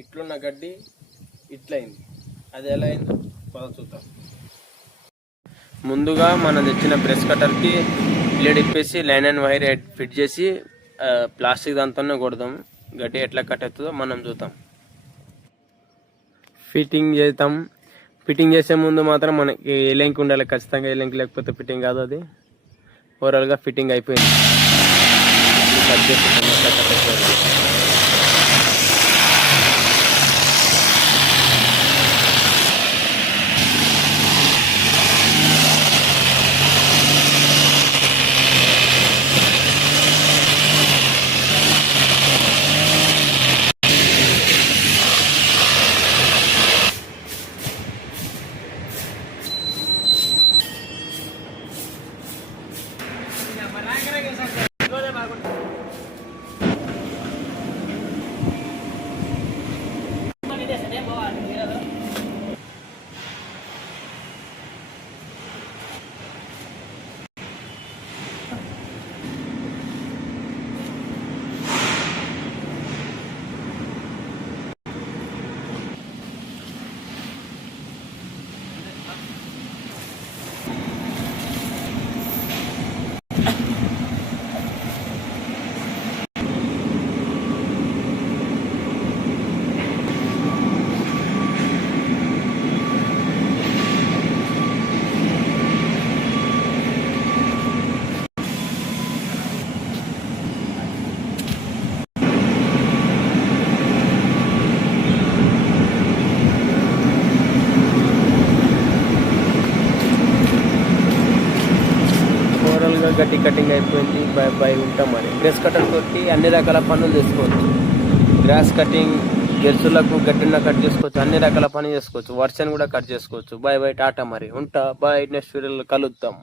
ఇట్లున్న గడ్డి ఇట్లయింది. అది ఎలా అయిందో పద చూద్దాం. ముందుగా మనం తెచ్చిన బ్రష్ కట్టర్కి బ్లేడ్ ఇప్పేసి లైన్ అండ్ వైర్ ఫిట్ చేసి ప్లాస్టిక్ దాంతోనే కొడదాం. గడ్డి ఎట్లా కట్ అవుతుందో మనం చూద్దాం. ఫిట్టింగ్ చేద్దాం. ఫిట్టింగ్ చేసే ముందు మాత్రం మనకి ఏ లెంక్ ఉండాలి, ఖచ్చితంగా ఏ లెంక్ లేకపోతే ఫిట్టింగ్ కాదు. అది ఓవరాల్గా ఫిట్టింగ్ అయిపోయింది. కట్ చేసి గడ్డి కటింగ్ అయిపోయింది. బై ఉంటాం. మరి గ్రాస్ కటర్ తోటి అన్ని రకాల పనులు చేసుకోవచ్చు. గ్రాస్ కటింగ్, గెలుసులకు గడ్డిన కట్ చేసుకోవచ్చు, అన్ని రకాల పని చేసుకోవచ్చు. వర్షాన్ని కూడా కట్ చేసుకోవచ్చు. బై టాటా. మరి ఉంటా. బై నెక్స్ట్ వీడియోలో కలుద్దాం.